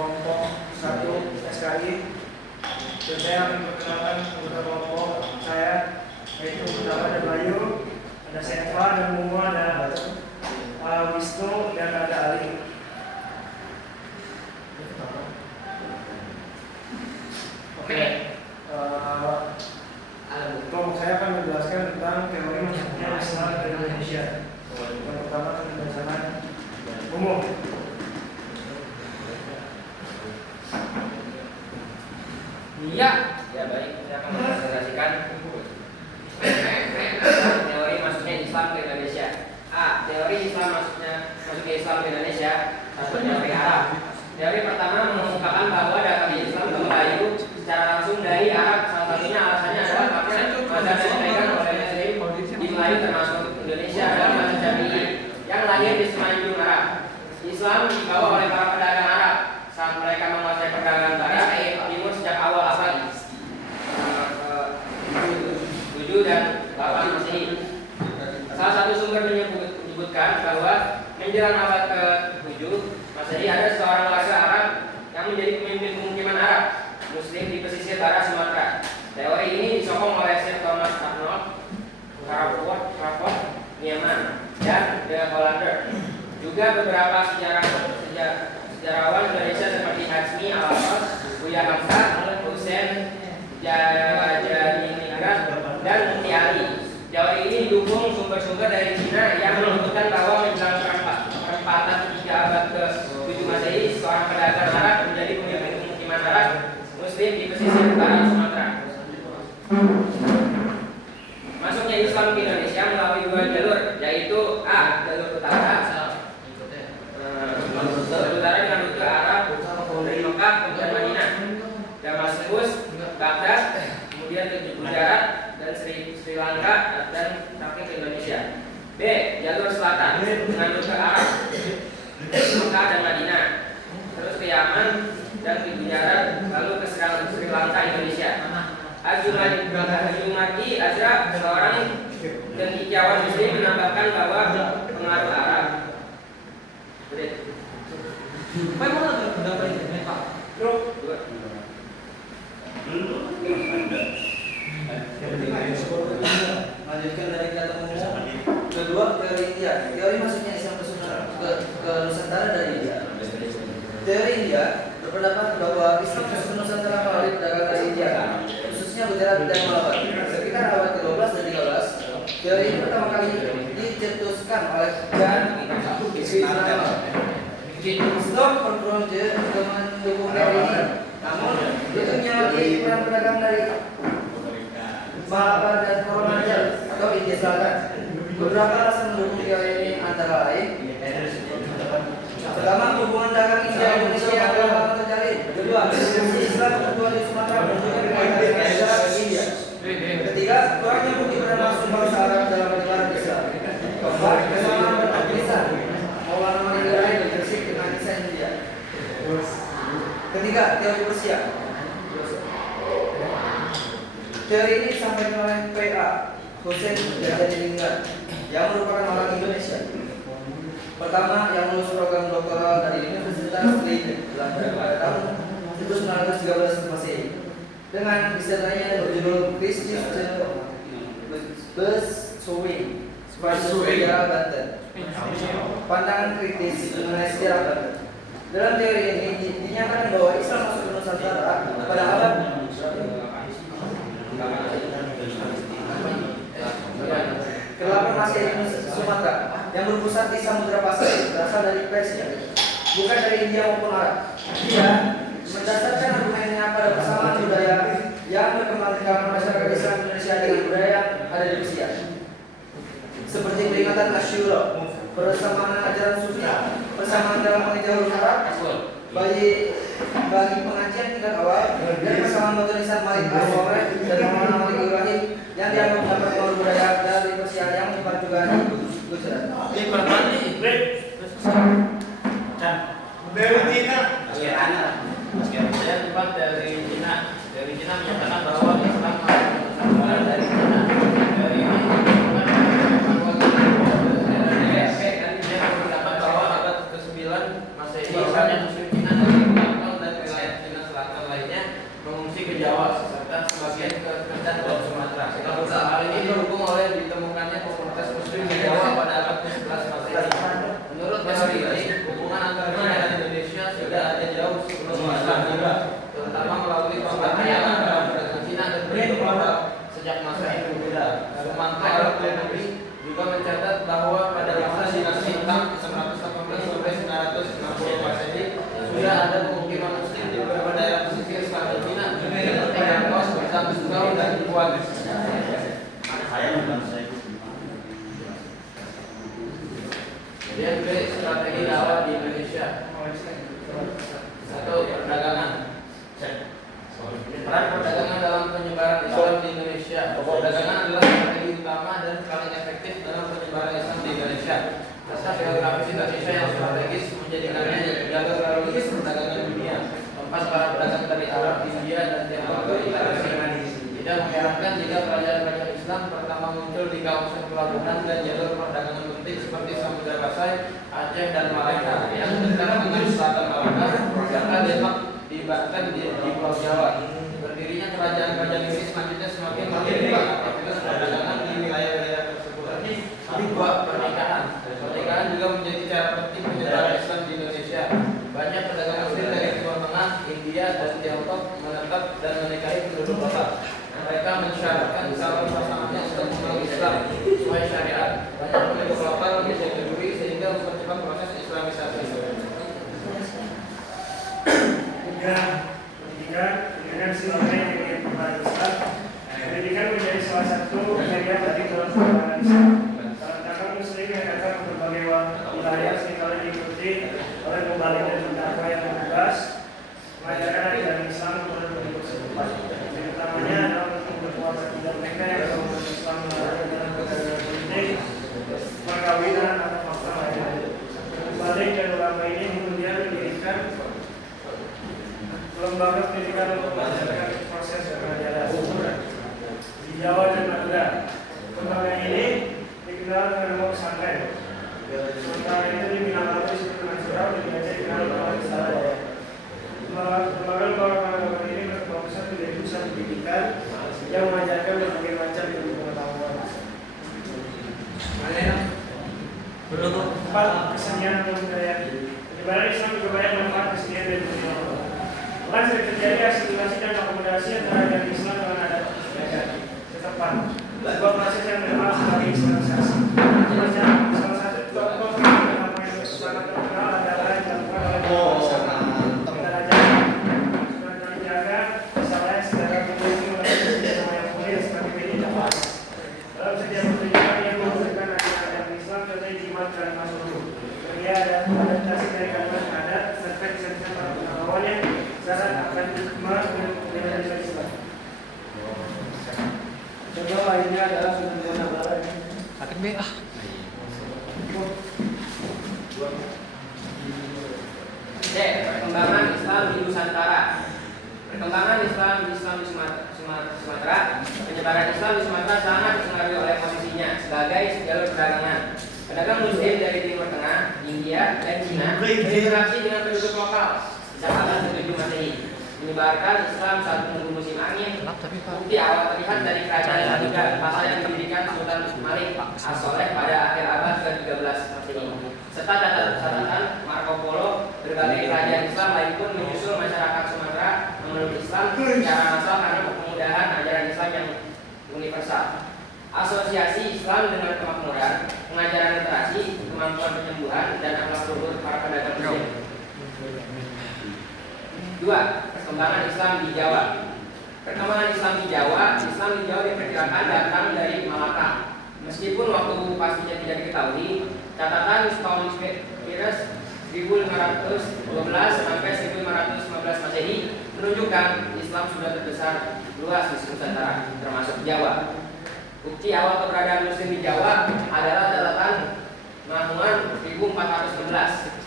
kelompok 1 SKI. Dan saya akan memperkenalkan anggota kelompok saya, yaitu pertama ada Bayu, ada Seva, ada Mumu, ada Wisnu, dan ada Ali. Oke, kelompok saya akan menjelaskan tentang teori masuknya Islam ke Indonesia. Yang pertama akan dibacakan Mumu. Ya baik, saya akan mempresentasikan teori masuknya Islam ke Indonesia. Teori Islam masuknya Islam ke Indonesia atau teori Arab. Teori pertama mengungkapkan bahwa datang Islam ke Melayu secara langsung dari Arab. Salah satunya alasannya adalah karena mazhab yang dipegang oleh Muslim di Melayu termasuk Indonesia adalah mazhab Syafi'i yang lahir di semenanjung Arab. Islam dibawa oleh para pedagang Arab saat mereka menguasai perdagangan barat timur sejak awal abad 7 dan 8 Masehi. Salah satu sumber menyebutkan bahwa menjelang abad ke-7 Masehi ada seorang warga Arab yang menjadi pemimpin pemukiman Arab Muslim di pesisir barat Sumatera. Teori ini disokong oleh Sir Thomas Arnold, Crawford, Nieman, dan De Hollander. Juga beberapa sejarawan Indonesia seperti Hashmi Al-Abbas, Buya Hamzah, Hussein Jayaningrat, dan Muti Ali. Teori ini didukung sumber-sumber dari Cina yang menyebutkan bahwa menjelang perempatan 3 abad ke-7 Masehi, seorang pedagang Arab menjadi pemimpin pemukiman Arab Muslim di pesisir barat Sumatera. Masuknya Islam ke Indonesia melalui 2 jalur, yaitu jalur utara. Jalur utara dengan rute Arab dari Mekah dan Madinah, Damaskus, Baghdad, kemudian ke Gujarat dan Sri Lanka dan terakhir ke Indonesia. B. Jalur selatan dengan rute Arab, Mekah dan Madinah, terus ke Yaman dan ke Gujarat, lalu ke Sri Lanka, Indonesia. Al-Jumardi Azra, seorang cendekiawan Muslim, menambahkan bahwa pengaruh Arab. Bagaimana pendapat ini, Pak? Lanjutkan dari kata umum. Kedua, teori India. Teori masuknya Islam ke Nusantara dari India. Teori India berpendapat bahwa Islam masuk ke Nusantara melalui perdagangan dari India, khususnya Gujarat dan Malabar. Sekitar abad ke-12 dan 13, teori ini pertama kali dicetuskan oleh Jan Srinivasa. Stop Confrontier juga mendukung teori ini. Namun, itu menyoroti peran pedagang dari Malabar dan Coromandel atau India Selatan. Beberapa alasan mendukung teori ini antara lain: pertama, hubungan dagang India dan Indonesia yang telah lama terjalin. Kedua, Islam tertua di Sumatera menunjukkan kaitan Indonesia dan India. Ketiga, kurangnya bukti peran langsung bangsa Arab dalam penyebaran Islam. Keempat, kesamaan bentuk lisan. Maulana Malik Ibrahim bergersik dengan lisan India. Ketiga, teori Persia. Teori ini disampaikan oleh P.A. Hussein Jayaningrat yang merupakan orang Indonesia. Pertama, yang lulus program doktoral dari Universitas Leiden pada tahun 1913 Masehi dengan disertainya berjudul Geschichte Beschouwing sejarah Banten, pandangan kritis mengenai sejarah Banten. Dalam teori ini dinyatakan bahwa Islam masuk ke Nusantara pada abad ke-8 Masehi di Sumatera yang berpusat di Samudra Pasifik, berasal dari Persia, bukan dari India maupun Arab. Dia mendasarkan argumennya pada persamaan budaya yang berkembang di kalangan masyarakat Islam Indonesia dengan budaya yang ada di Rusia, seperti peringatan Asyura, persamaan ajaran sufi, persamaan dalam mengejar huruf Arab bagi pengajian tingkat awal, dan persamaan batu nisan Malik Al-Wawreh dan Maulana Malik Ibrahim yang dianggap dapat pengaruh budaya dari Persia yang menyebar juga di Gujarat. Dari Cina. Saya tempat dari Cina. Dari Cina menyatakan bahwa Islam berasal dari Cina. Dari ini dia berpendapat bahwa abad ke-9 Masehi Muslim Cina dari tahun muncul di kawasan pelabuhan dan jalur perdagangan penting seperti Samudra Pasai, Aceh, dan Malaka yang dekat dengan selatan Malaka, serta Denmark di Banten di Pulau Jawa. Berdirinya kerajaan-kerajaan ini selanjutnya semakin memperluas aktivitas perdagangan di wilayah-wilayah tersebut. Dua, pernikahan. Pernikahan juga menjadi cara penting penyebaran Islam di Indonesia. Banyak pedagang Muslim dari Timur Tengah, India, dan Tiongkok menetap dan menikahi penduduk lokal. Mereka mensyaratkan calon pasangannya untuk memeluk Islam sesuai syariat. Banyak penduduk lokal menyetujui sehingga mempercepat proses Islamisasi. Pendidikan sebagai bagian perubahan Islam. Pendidikan menjadi salah satu media bagi dalam perubahan Islam. Tantangan Muslim yang datang ke berbagai wilayah seringkali diikuti oleh pembalik dan pendakwah yang bertugas mengajarkan ajaran Islam kepada penduduk setempat. Utamanya adalah untuk berpuasa tidak mereka yang beragama Islam melalui dalam perdagangan politik, perkawinan atau fakta lainnya. Pembalik dan ulama ini kemudian mendirikan lembaga pendidikan untuk mengajarkan proses belajar di Jawa dan Madura. Lembaga ini dikenal dengan nama pesantren. Sementara itu di Minangkabau seperti Mansura di Aceh dikenal dengan Islam. Lembaga ini berfokus menjadi pusat pendidikan yang mengajarkan berbagai macam ilmu pengetahuan. Empat, kesenian atau budaya. Penyebaran Islam juga banyak manfaat kesenian dan budaya. Bukan sering terjadi asimilasi dan akomodasi antara ajaran Islam dengan adat istiadat setempat. Sebuah proses yang dikenal sebagai islamisasi. Salah satu contoh yang sangat terkenal adalah yang dilakukan oleh dengan ajaran sebagai menjaga misalnya secara publik oleh sesama yang mulia seperti ini dapat. Dalam setiap pertunjukan yang menggunakan ajaran Islam contohnya jimat dan masuk. Dia ada adaptasi dari kalimat adat serta kesenangan para pengetahuan yang syarat akan menjadi Islam. Contoh lainnya adalah penemuan abalan. Akan be ah. C. Perkembangan Islam di Nusantara. Perkembangan Islam di Sumatera. Penyebaran Islam di Sumatera sangat dipengaruhi oleh posisinya sebagai jalur perdagangan. Pedagang Muslim dari Timur Tengah, India, dan Cina berinteraksi dengan penduduk lokal sejak abad ke-7 Masehi, menyebarkan Islam saat menunggu musim angin. Bukti awal terlihat dari kerajaan Madura pasal yang didirikan Sultan Malik As-Soleh pada akhir abad ke-13 Masehi. Serta catatan Marco Polo, berbagai kerajaan Islam lain pun menyusul masyarakat Sumatera memeluk Islam secara massal karena kemudahan ajaran Islam yang universal. Asosiasi Islam dengan kemakmuran, pengajaran literasi, kemampuan penyembuhan, dan akhlak luhur para pedagang Muslim. 2. Perkembangan Islam di Jawa. Perkembangan Islam di Jawa diperkirakan datang dari Malaka. Meskipun waktu pastinya tidak diketahui, catatan tahun Spiros 1512 sampai 1515 Masehi menunjukkan Islam sudah terbesar luas di Nusantara, termasuk Jawa. Bukti awal keberadaan Muslim di Jawa adalah catatan Mahuan 1416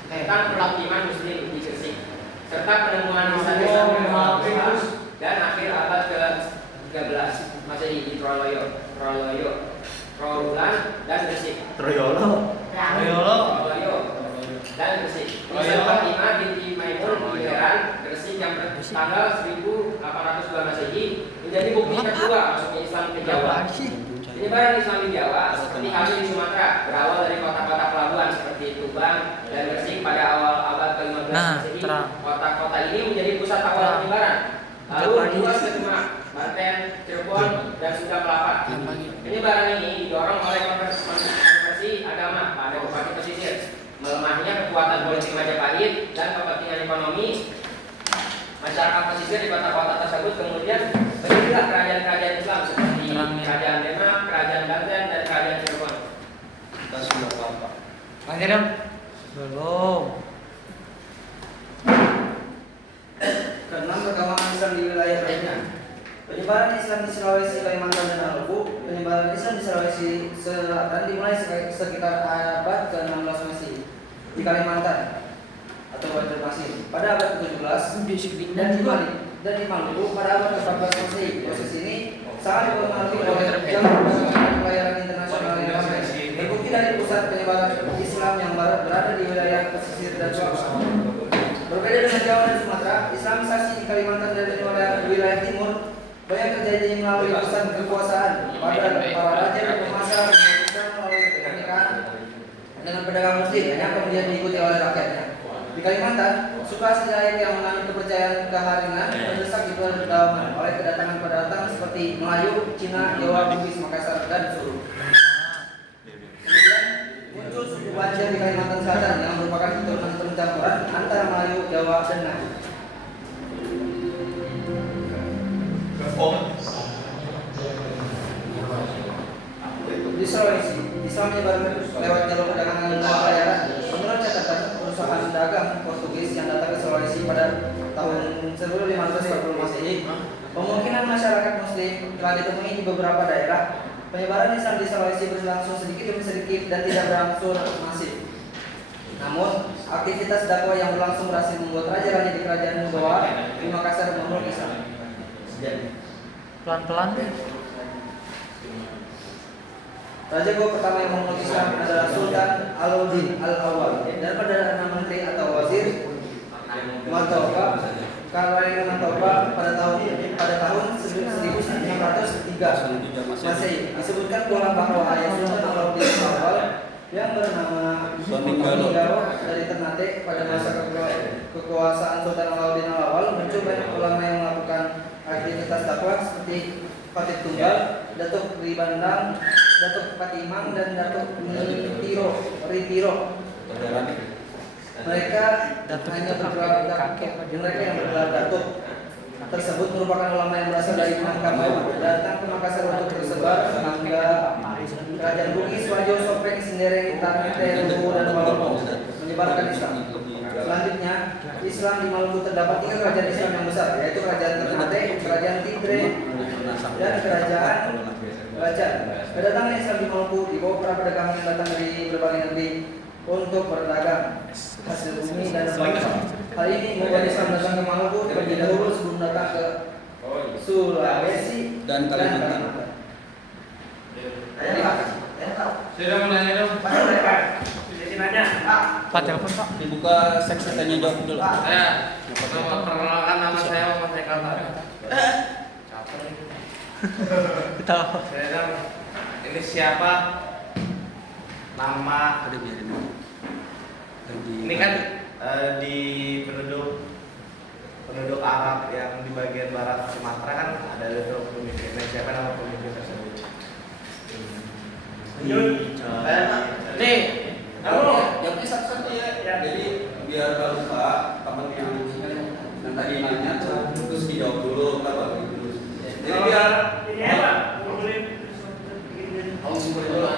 tentang pelakiman Muslim di Gresik, serta penemuan desa-desa Islam dan akhir abad ke-13 Masehi di Troloyo, Trowulan, dan Gresik. Troyolo. Dan Gresik. Nisan Fatimah binti Maimun di Iran, Gresik yang tanggal 1802 Masehi menjadi bukti kedua masuknya Islam ke Jawa. Penyebaran Islam di Jawa seperti halnya di Sumatera berawal dari kota-kota pelabuhan seperti Tuban dan Gresik pada awal abad ke-15 Masehi. Kota-kota ini menjadi pusat awal penyebaran. Lalu luas ke Demak, Banten, Cirebon, dan Sunda Kelapa. Penyebaran ini didorong oleh konversi agama pada bupati pesisir, melemahnya kekuatan politik Majapahit, dan kepentingan ekonomi masyarakat pesisir di kota-kota tersebut. Kemudian berdirilah kerajaan-kerajaan Islam seperti kerajaan Demak, kerajaan Banten, dan kerajaan Cirebon. Kita sudah apa? Panggil belum. Keenam, perkembangan Islam di wilayah lainnya. Penyebaran Islam di Sulawesi, Kalimantan, dan Maluku. Penyebaran Islam di Sulawesi Selatan dimulai sekitar abad ke-16 Masehi di Kalimantan atau Banjarmasin pada abad ke-17 dan di Maluku pada abad ke-14 Masehi. Proses ini sangat dipengaruhi oleh jam perdagangan pelayaran internasional yang ramai. Terbukti dari pusat penyebaran Islam yang berada di wilayah pesisir dan Jawa. Berbeda dengan Jawa dan Sumatera, Islamisasi di Kalimantan dan wilayah timur banyak terjadi melalui pusat kekuasaan pada para raja dan penguasa Islam melalui pernikahan dengan pedagang muslim yang kemudian diikuti oleh rakyatnya. Di Kalimantan, suku asli Dayak yang menganut kepercayaan keharingan mendesak di pedalaman oleh kedatangan pendatang seperti Melayu, Cina, Jawa, Bugis, Makassar, dan Sulu. Kemudian muncul suku Banjar di Kalimantan Selatan yang merupakan keturunan pencampuran antara Melayu, Jawa, dan Nadi. Di Sulawesi, Islam menyebar lewat jalur perdagangan dan pelayaran. Menurut catatan perusahaan dagang Portugis yang datang ke Sulawesi pada tahun 1540 Masehi, kemungkinan masyarakat Muslim telah ditemui di beberapa daerah. Penyebaran Islam di Sulawesi berlangsung sedikit demi sedikit dan tidak berangsur masif. Namun, aktivitas dakwah yang berlangsung berhasil membuat raja-raja di kerajaan Goa di Makassar memeluk Islam. Pelan-pelan deh. Raja Goa pertama yang memeluk Islam adalah Sultan Alauddin Al-Awwal dan Perdana Menteri atau Wazir Martauba Karolina Martauba pada tahun 1603 Masehi. Disebutkan pula bahwa ayah Sultan Alauddin Al-Awwal yang bernama Soningalo dari Ternate pada masa kekuasaan Sultan Alauddin Al-Awwal muncul banyak ulama yang melakukan aktivitas dakwah seperti Fatih Tunggal, Datuk Ribandang, Datuk Patimang, dan Datuk Ripiro. Mereka hanya bergelar Datuk tersebut merupakan ulama yang berasal dari Minangkabau, datang ke Makassar untuk tersebar hingga Kerajaan Bugis, Wajo, Sopeng, Sendereng, Tarnete, Luwu, dan Walopo menyebarkan Islam. Selanjutnya, Islam di Maluku terdapat 3 kerajaan Islam yang besar, yaitu Kerajaan Ternate, Kerajaan Tidre, dan Kerajaan Bacan. Kedatangan Islam di Maluku dibawa para pedagang yang datang dari berbagai negeri untuk berdagang hasil bumi dan bangsa. Hal ini membuat Islam datang ke Maluku terlebih dahulu sebelum datang ke Sulawesi dan Kalimantan. Sudah mulai dong. Jadi nanya. Pak telepon Pak. Dibuka seksi tanya jawab dulu. Saya perkenalkan nama saya Mas Eka. Tahu. Saya bilang, ini siapa? Nama. Ada biarin. Ini kan di penduduk Arab yang di bagian barat Sumatera kan ada itu pemimpinnya. Siapa nama pemimpin tersebut? Nih, kamu. Yang ini satu-satu ya. Jadi biar gak lupa teman yang tadi nanya terus dijawab dulu apa dulu. Jadi biar ini apa? kamu boleh dulu.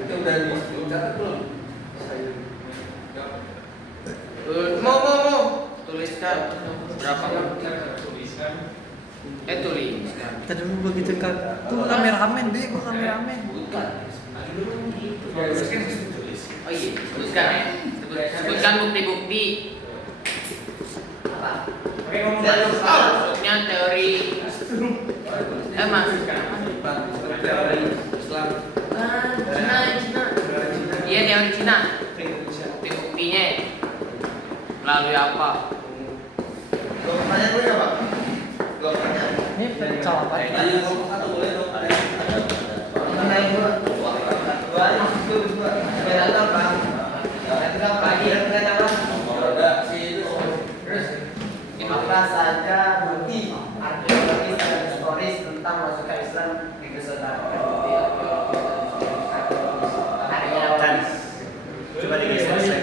Itu udah dicatat belum? Mau tuliskan berapa kan? Tuliskan. Kita dulu begitu kan. Tuh kameramen, Be, gua kameramen. Bukan. Oh iya, tuliskan ya. Sebutkan bukti-bukti. Oke, ngomong Maksudnya teori. Mas. Teori Islam. Cina. Iya, teori Cina. Bukti-buktinya melalui apa? Pertanyaan gue apa? Ini jawab apa? Tanya ngomong satu boleh dong. Ada si itu. Apa saja bukti arkeologis dan historis tentang masuknya Islam di Nusantara? Coba selesai.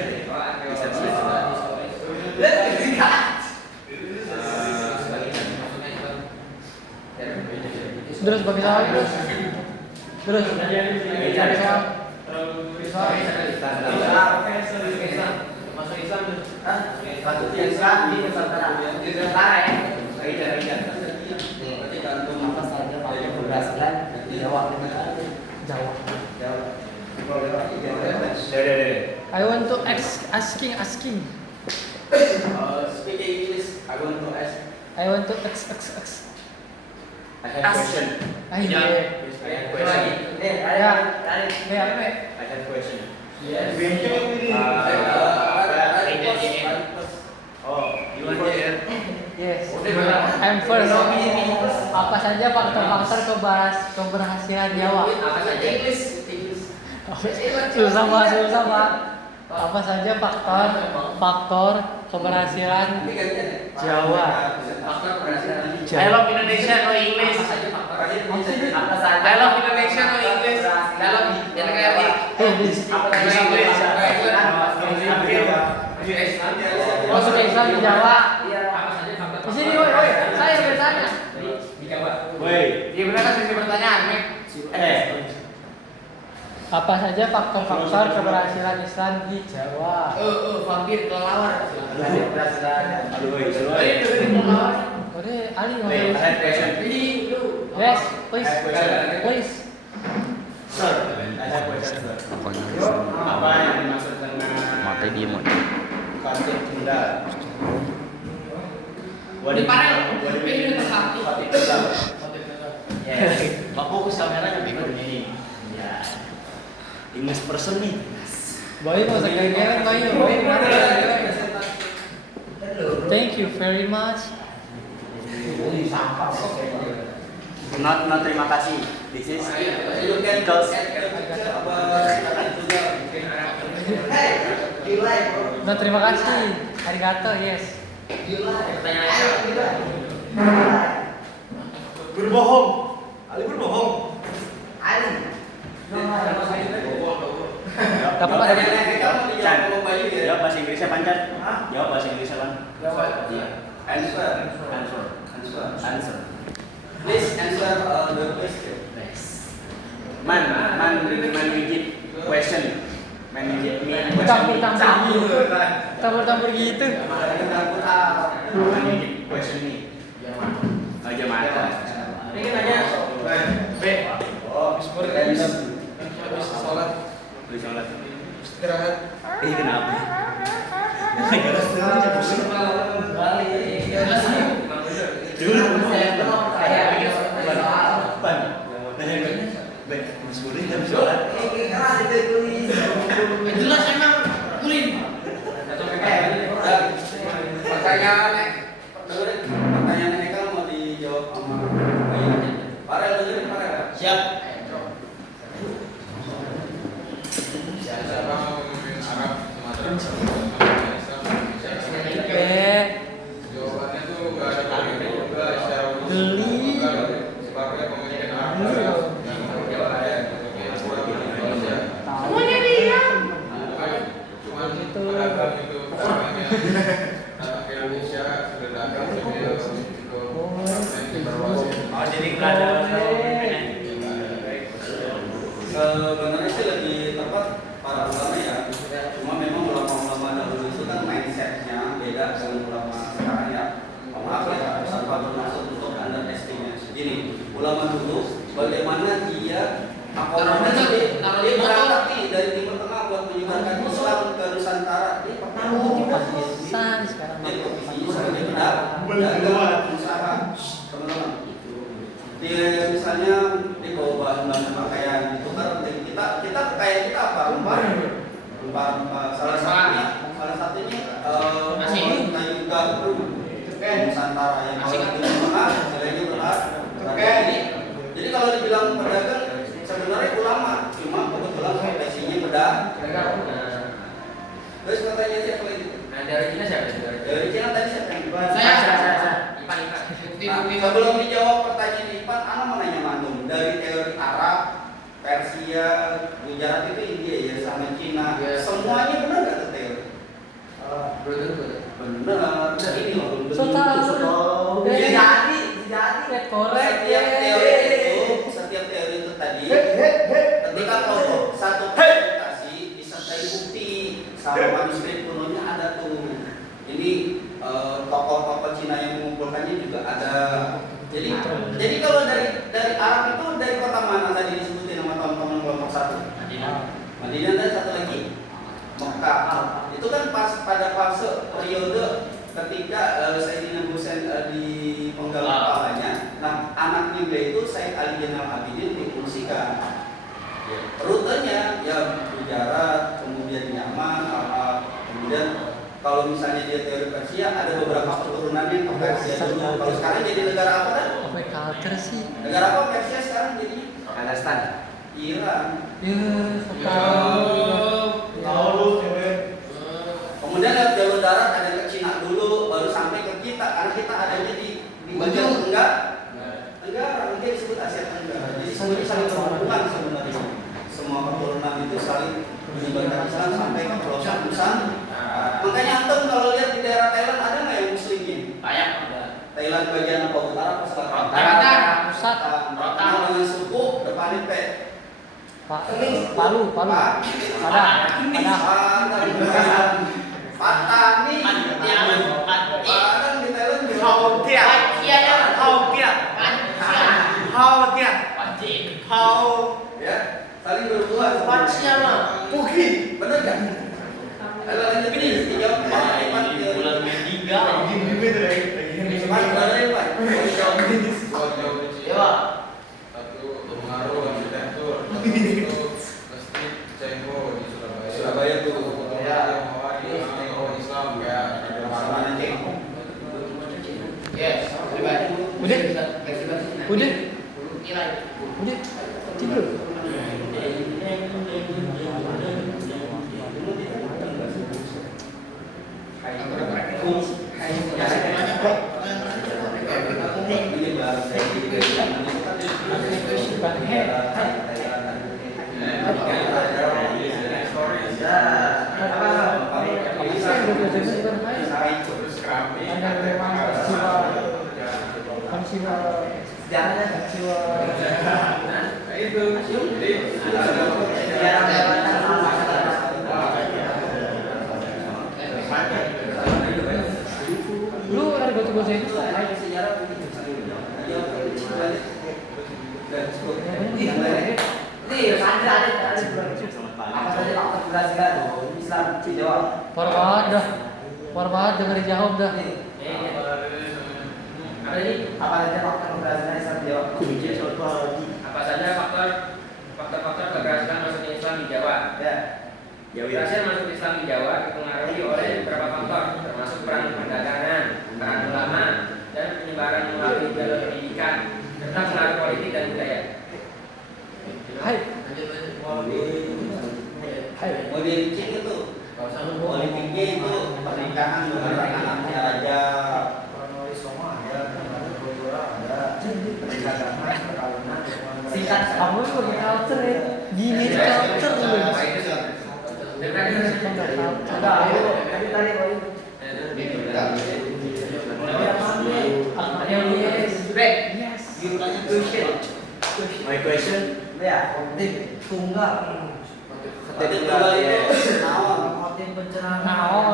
Terus bagi saya terus. Terus. Masuk Islam tuh. Masuknya Islam di Nusantara. Di Nusantara ya. Berarti gantung apa saja Pakai penghasilan di Jawa. Jawab. Deh. I want to asking. Speak English. I want to ask. I want to x. I have question. Iya. Lagi. Ya. Apa? I have question. Yes. Oh, you want to hear? Yes. I'm first. Apa saja faktor-faktor keberhasilan Jawa? Apa saja? Susah Pak. Apa saja faktor keberhasilan Jawa? Faktor keberhasilan. I love Indonesia no English. Apa saja faktor? Apa saja? I love Indonesia no English. Dalam NKRI. Apa saja English? Masuk ke Islam di Jawa. Apa saja faktor? Di sini, woi, saya bertanya. Di Jawa. Woi, Iya benar kan sesi pertanyaan, Mek? Apa saja faktor-faktor keberhasilan Islam di Jawa? Vampir kelelawar. aduh, woi, Udah, Ali Wait, I have question. Yes, please. Please. Sir, I have question, sir. Apa yang dimaksud dengan konsep tunda? Di parel. Yes. Pak fokus kameranya begini. Ya. English person nih. Bayu nggak usah genggeran, Bayu. Thank you very much. Not terima kasih. This is because No, terima kasih. Arigato, yes. Pertanyaan berbohong. Ali berbohong. Dapat ada. Chan, jawab bahasa Inggrisnya Pancan. Jawab bahasa Inggrisnya Pan. Answer. Please answer the question. Man we give question. Man we give me Campur gitu. Man we give question nih. Aja mata. Ini kan nanya. Habis sholat Beli sholat. istirahat. Kenapa? Jelas emang kulin. Pertanyaan ini kan mau dijawab sama Bayu. Farel dengerin Farel. Siap. Siapa pemimpin Arab Sumatera? Jawabannya tuh gak ada pemimpin juga secara umum. Sebagai pemimpin Arab. Semuanya diam. Cuma pedagang itu namanya datang ke Indonesia sudah dagang Oh, jadi nggak ada sebenarnya sih lebih tepat para ulama ya. Cuma memang ulama-ulama dahulu itu kan mindsetnya beda dengan ulama sekarang ya. Maaf ya, tanpa bermaksud untuk underestimate. Gini, ulama dulu bagaimana dia akomodasi dia berangkat nih dari Timur Tengah buat menyebarkan Islam ke Nusantara. Dia pertama San sekarang. dia posisinya sebagai pedagang usaha, teman-teman. Dia misalnya dia bawa bahan pakaian itu kan kita kayak kita apa rempah salah satunya kayu garu Nusantara yang kalau di Tengah nilainya berat. Jadi kalau dibilang pedagang sebenarnya ulama cuma kebetulan profesinya pedagang. Terus katanya siapa lagi? Nah, dari Cina siapa? Dari Cina tadi siapa? Saya. Ipan. Sebelum dijawab pertanyaan Ipan, Ana mau nanya mantum dari teori Arab, Persia, Gujarat itu India ya sama Cina. Semuanya benar nggak tuh teori? Benar. Ini loh belum So tahu. jadi Korek. setiap teori itu tadi ketika kalau satu presentasi disertai bukti sama manuskrip kunonya ada tuh. Ini tokoh-tokoh Cina yang mengumpulkannya juga ada. Jadi kalau dari Arab itu dari kota mana tadi disebutin nama teman-teman kelompok satu? Madinah dan satu lagi Mekah. Itu kan pada fase periode ketika Sayyidina Husain di penggal kepalanya. Nah, anaknya itu Said Ali Zainal Abidin difungsikan. Ya, rutenya ya Gujarat, kemudian Yaman, kemudian kalau misalnya dia teori Persia ada beberapa keturunannya ke Persia dulu. Kalau sekarang jadi negara apa dah? Apa culture sih? Negara apa Persia sekarang jadi? Kazakhstan. Iran. Ya, Tahu cewek. Kemudian lewat jalur darat ada ke Cina dulu, baru sampai ke kita karena kita adanya di bagian Tenggara, mungkin disebut Asia Tenggara. Jadi semuanya saling berhubungan sebenarnya. Semua keturunan itu saling menyebarkan Islam sampai ke pelosok Nusantara. Makanya antum kalau lihat di daerah Thailand ada nggak yang muslimin? Banyak. Thailand bagian apa utara apa selatan? pusat. Terkenal dengan suku depannya P. Palu. Ada. Patani. Padang di Thailand juga. Ya, saling berhubungan. Mungkin, benar kan? Kalau lanjut ini dijawab Pak bulan Mendiga. Cepat benar Pak. Satu pengaruh arsitektur, satu masjid Cengho di Surabaya. Surabaya tuh. Ya, Islam kayak Sama Cengho. Yes, Udah. Tidur. Lu ada bahasa itu Parah banget dengar dijawab dah. Apa saja faktor keberhasilan masuknya Islam di Jawa? Berhasil masuk Islam di Jawa dipengaruhi oleh beberapa faktor, termasuk peran perdagangan, peran ulama, dan penyebaran melalui jalur pendidikan, serta pengaruh politik dan budaya. Hai. Mau dirinci itu politiknya itu pernikahan dengan anaknya raja, Singkat kamu itu bagi culture ya. Gini culture lu. My question, tunggal. tunggal itu Khotib pencerahan,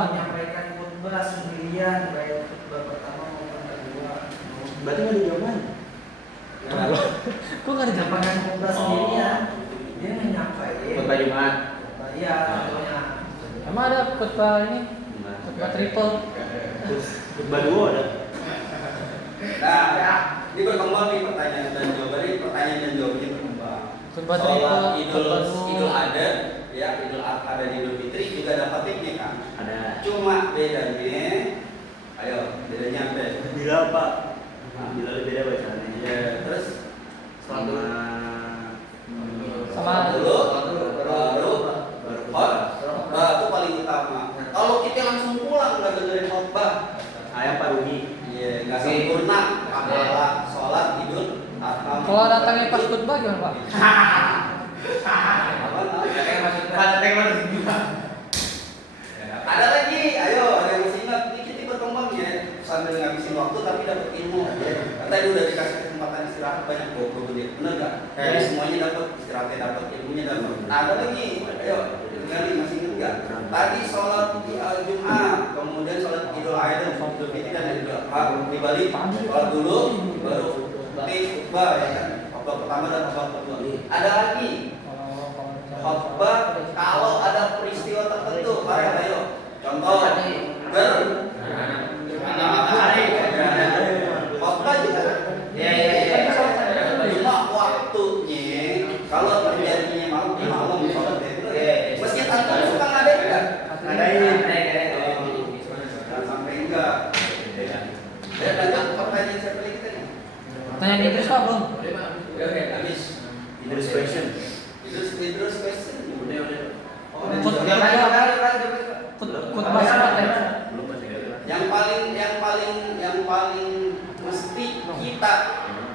menyampaikan khutbah sendirian, baik khutbah pertama maupun kedua. Berarti nggak ada jawaban. Kok nggak ada jawaban? Menyampaikan khutbah sendirian, dia menyampaikan. Khutbah Jumat. Iya, contohnya. Emang ada khutbah ini? Khutbah triple. Khutbah dua ada. Nah, ini berkembang nih pertanyaan dan jawaban ini pertanyaan dan jawabannya berkembang. Khutbah Sholat triple. Idul Adha, ya Idul Adha dan Idul Fitri juga ada khotibnya kan? Ada. Cuma bedanya, bedanya apa? Bila Pak. Bila beda bacaannya. Ya, terus Sama Sama dulu, baru khotbah itu paling utama. Kalau kita langsung pulang nggak dengerin khotbah, ayam Pak Rugi. ya nggak sempurna. Apalagi sholat Idul Adha. kalau datangnya pas khutbah gimana Pak? Ada lagi, ayo ada yang masih ingat. Ini kita berkembang ya sambil ngabisin waktu tapi dapat ilmu. Tadi udah dikasih kesempatan istirahat banyak 20 menit, bener nggak? Jadi semuanya dapat istirahatnya dapat, ilmunya dapat. Ada lagi, ayo dengerin masih ingat nggak? Tadi sholat Jumat, kemudian sholat Idul Adha, Idul Fitri dan Idul Adha di Bali. Sholat dulu, baru khutbah ya kan? Khutbah pertama dan khutbah kedua. Ada lagi khutbah kalau ada peristiwa tertentu, ayo. Contoh, khutbah juga. Dan lanjut pertanyaan siapa lagi tadi? Pertanyaan Idris Pak belum? Oke, habis. Idris question. Idris question. Udah. Khutbah Jumat ya. Belum masih ada. Yang paling mesti kita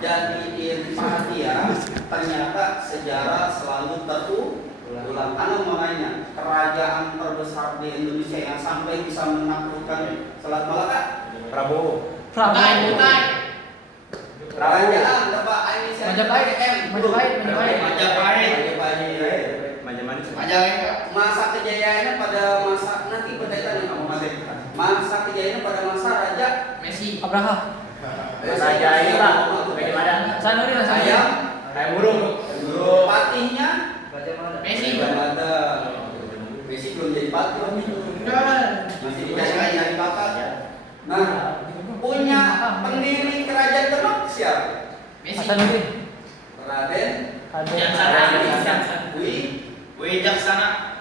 jadiin perhatian, ternyata sejarah selalu terulang. Makanya kerajaan terbesar di Indonesia yang sampai bisa menaklukkan Selat Malaka, Prabowo. kerajaan tebak Indonesia. Majapahit. Masa kejayaannya pada masa nanti berkaitan dengan materi. Masa kejayaannya pada masa Raja Messi. Abraham. Raja ini Pak. Bagaimana? Sanuri lah saya. Ayam, Ayam burung. patihnya Messi. Belanda. Messi belum jadi patih. Masih dicari bakat. Nah, punya pendiri kerajaan Demak siapa? Messi. Sanuri. Raden Wijaksana.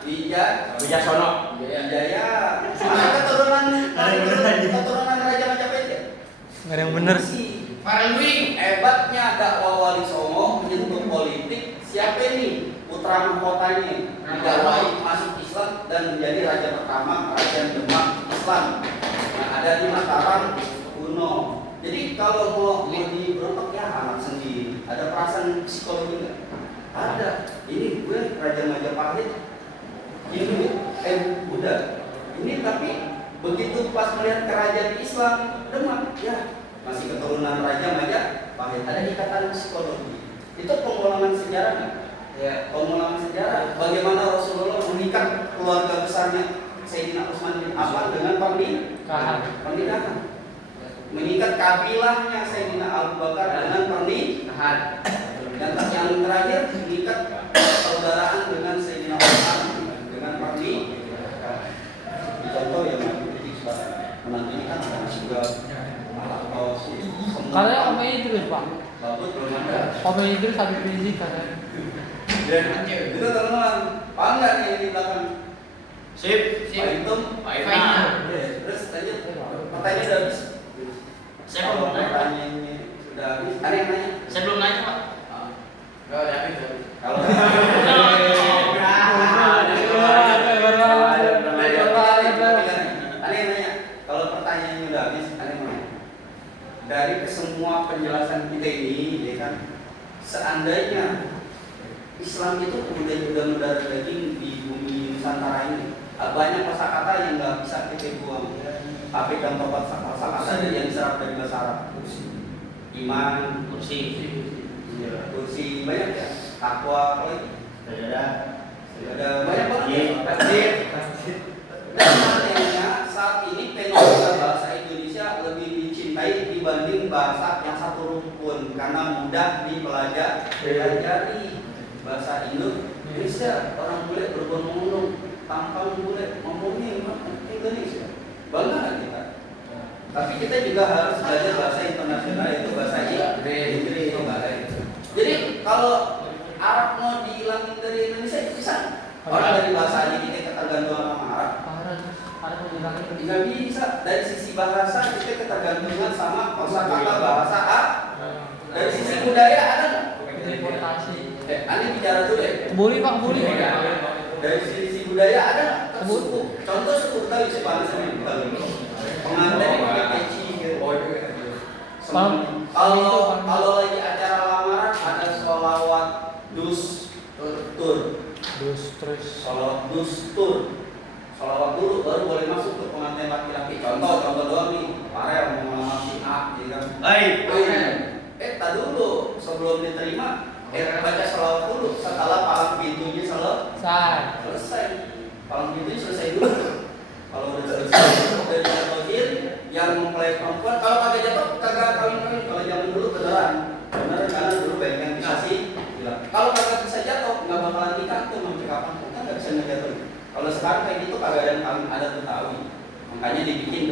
Wijaksono. Wijaya. Mana keturunan Raja Majapahit ya? Nggak ada yang bener. Farelwi. Hebatnya dakwah Wali Songo menyentuh politik. Siapa ini? Putra mahkotanya didakwai masuk Islam dan menjadi raja pertama kerajaan Demak Islam. Nah, ada di Mataram kuno. Jadi kalau mau diberontak ya anak sendiri. Ada perasaan psikologi nggak? Ada. Ini gue Raja Majapahit. Ini Buddha. Ini tapi begitu pas melihat kerajaan Islam Demak, ya masih keturunan Raja Majapahit. Ada ikatan psikologi. Itu pengulangan sejarah nggak? Ya, pengulangan sejarah. Bagaimana Rasulullah mengikat keluarga besarnya Sayyidina Utsman bin Affan dengan pernikahan. Mengikat kabilahnya Sayyidina Abu Bakar dengan pernikahan. Dan yang terakhir mengikat persaudaraan dengan Sayyidina Utsman dengan pernikahan. Contoh yang menantu ini kan juga Kalau Om Idris Pak. Babut belum ada. Om Idris Habib Rizik katanya. Dan itu teman-teman, paham nggak nih di belakang? Sip. Pak Hitung, terus lanjut. Pertanyaan udah habis. Saya belum nanya. Pertanyaannya sudah habis. Ada yang nanya? Saya belum nanya Pak. Enggak ada habis. Kalau ada yang nanya. Kalau pertanyaannya udah habis, ada yang nanya. Dari semua penjelasan kita ini, ya kan, seandainya Islam itu kemudian sudah mendarah daging di bumi Nusantara ini, banyak kosakata yang nggak bisa kita buang. Tapi contoh kosakata yang diserap dari bahasa Arab. Iman, kursi banyak ya. Takwa, ada banyak banget. Dan artinya saat ini fenomena bahasa Indonesia lebih dicintai dibanding bahasa yang satu rukun karena mudah dipelajari. Bahasa Indonesia, orang bule berbondong-bondong, tampang bule, ngomongnya Indonesia. Bangga nggak kita? Tapi kita juga harus belajar bahasa internasional, yaitu bahasa Inggris. Jadi kalau Arab mau dihilangin dari Indonesia bisa. Orang dari bahasa aja kita ketergantungan sama Arab. Tidak bisa. Dari sisi bahasa kita ketergantungan sama kosakata bahasa A. Dari sisi budaya ada nggak? Anda bicara dulu deh. Boleh Pak, boleh. Dari sisi budaya ada nggak? Suku. Contoh suku Betawi sepanjang sama Betawi. Pengantin pakai peci gitu. Kalau lagi acara lamaran ada sholawat dustur. Sholawat dulu baru boleh masuk ke pengantin laki-laki. Contoh doang nih. Farel mau ngelamar si A, gitu kan? Tak dulu sebelum diterima. Baca sholawat dulu. Setelah palang pintunya selesai. Palang pintunya selesai dulu. Kalau udah selesai dari jatuhin yang mempelai perempuan, kalau kagak jatuh kagak kawin. Kalau zaman dulu beneran karena dulu banyak yang bisa sih. Kalau kagak bisa jatuh nggak bakalan nikah tuh sampai kapan pun kan nggak bisa ngejatuhin. Kalau sekarang kayak gitu kagak ada yang kawin adat Betawi. Makanya dibikin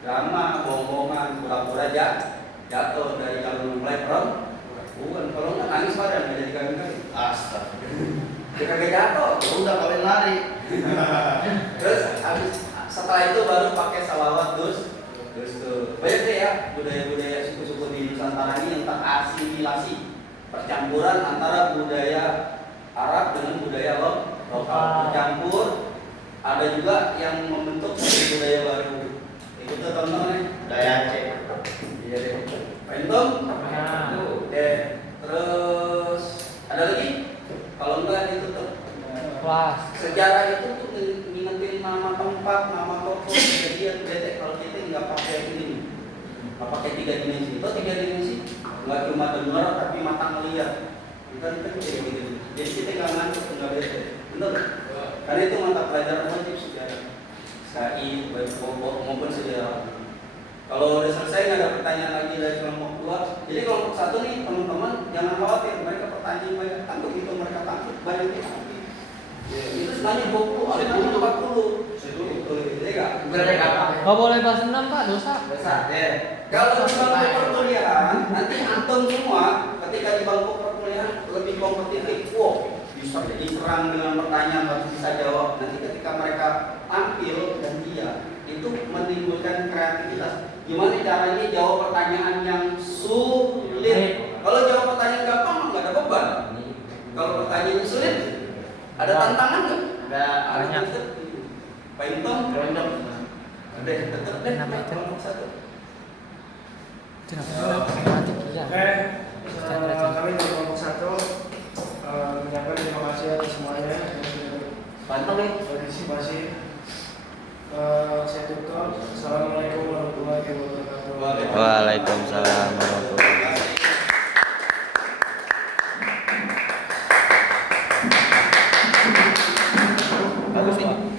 drama, bohongan, pura-pura jatuh dari calon mempelai perempuan. Kalau nggak nangis pada nggak jadi kawin. Astaga. Dia kagak jatuh, udah kawin lari. Terus habis setelah itu baru pakai salawat Terus tuh banyak deh ya budaya-budaya suku-suku di Nusantara ini yang terasimilasi, percampuran antara budaya Arab dengan budaya lokal bercampur. Ada juga yang membentuk satu budaya baru. Ikut tuh teman-teman nih. Budaya Aceh. Iya deh. Pentum? Nah. Tuh. Terus ada lagi? Kalau enggak ditutup. Wah. Sejarah itu tuh ngingetin nama tempat, nama tokoh, kejadian, bete. Kalau kita nggak pakai ini, nggak pakai 3 dimensi. Itu 3 dimensi, nggak cuma dengar tapi mata ngeliat. Kan kayak gitu. Jadi kita nggak ngantuk, nggak bete. Bener? Karena itu mata pelajaran wajib sejarah. SKI, baik maupun sejarah. Kalau udah selesai nggak ada pertanyaan lagi dari kelompok 2. Jadi kelompok 1 nih teman-teman jangan khawatir, mereka pertanyaan banyak. Kan begitu mereka takut banyak yang ya, itu sebenarnya 20, ada 40. Jadi nggak? Berarti apa? Gak boleh bahas dendam Pak, dosa. Besar ya. Kalau di bangku perkuliahan, nanti antum semua ketika di bangku perkuliahan lebih kompetitif. Wow, bisa diserang dengan pertanyaan harus bisa jawab. Nanti ketika mereka tampil dan dia itu menimbulkan kreativitas. Gimana caranya jawab pertanyaan yang sulit? Kalau jawab pertanyaan gampang nggak ada beban. Kalau pertanyaan sulit, ada tantangan nggak? Ada banyak. Pintom? Rondom. Ada tetap deh. Nama itu? Kelompok 1. Itu namanya matematik ya. Oke, kami dari kelompok 1 menyampaikan terima kasih atas semuanya yang sudah Pantau nih. berpartisipasi. Saya tutup. Assalamualaikum warahmatullahi wabarakatuh. Waalaikumsalam warahmatullahi wabarakatuh. Bagus nih.